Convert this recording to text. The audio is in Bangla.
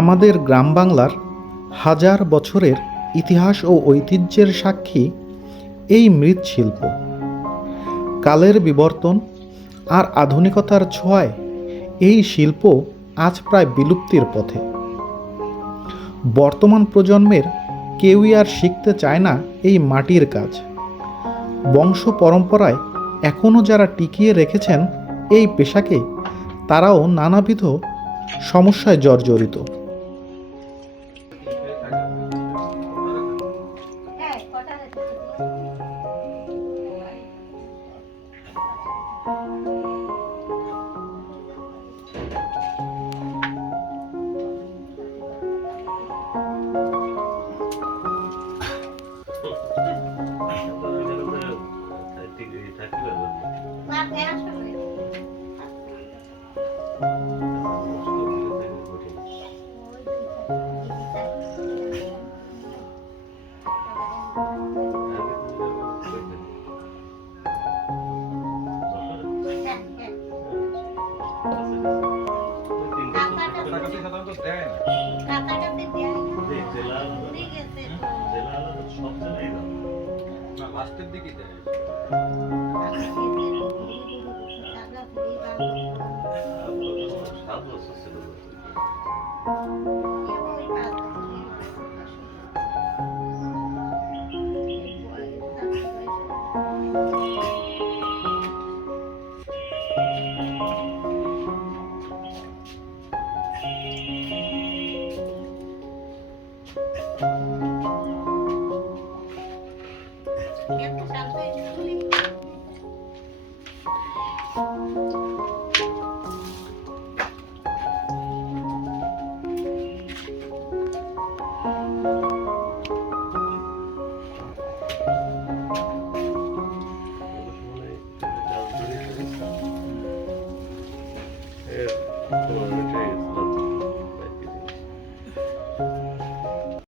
আমাদের গ্রাম বাংলার হাজার বছরের ইতিহাস ও ঐতিহ্যের সাক্ষী এই মৃৎশিল্প। কালের বিবর্তন আর আধুনিকতার ছোঁয়ায় এই শিল্প আজ প্রায় বিলুপ্তির পথে। বর্তমান প্রজন্মের কেউই আর শিখতে চায় না এই মাটির কাজ। বংশ পরম্পরায় এখনও যারা টিকিয়ে রেখেছেন এই পেশাকে, তারাও নানাবিধ সমস্যায় জর্জরিত। লাস্টের দিকে দেয় Yes.